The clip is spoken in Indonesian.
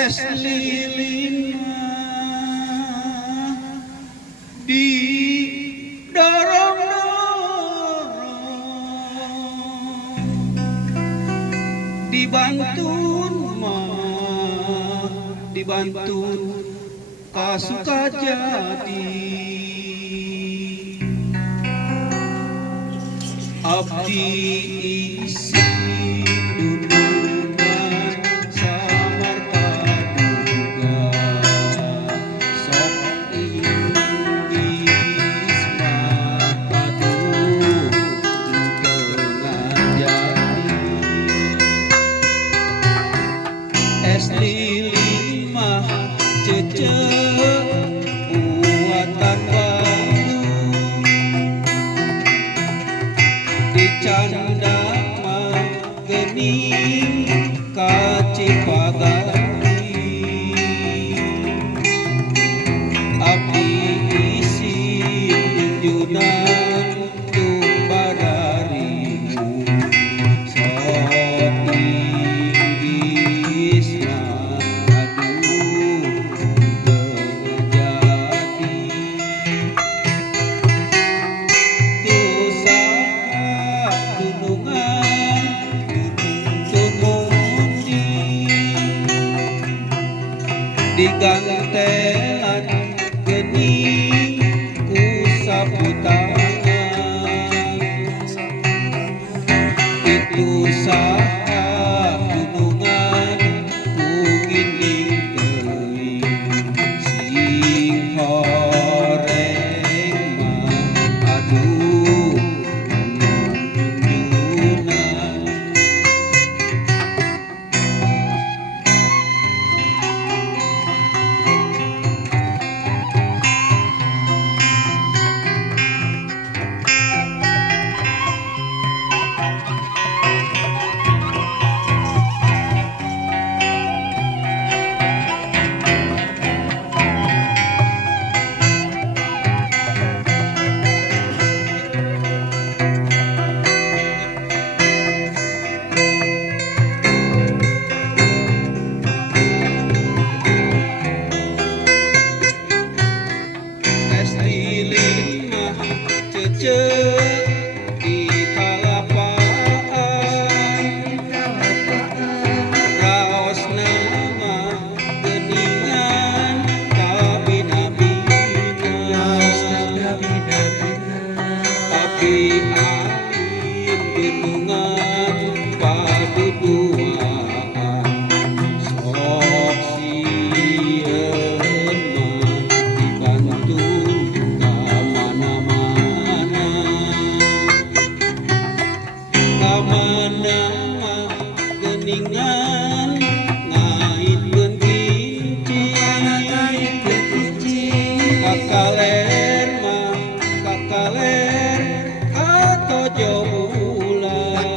es lilin di dorong-dorong dibantun kasuka jati abdi isi dudungan samar kaduga sok inggis madu dengan jati es lilin mah cece buatan Bandung dicanda mah gening ka Cipagari abdi isi junjunan tumbararimu sok inggisna aduh terjadi tusa gunungan tumundi digantelan gening ku sapu tangan itu saha gunungan ku gining teuing sing horeng mah aduh junjunan es lilin mah cece di kalapaan raosna mah geningan kabina-bina tapi angin gunungan paduduaan sok sieun mah dibantun kamana mah geningan ngaitkeun kincing kakaler mah kakaler atau jobulan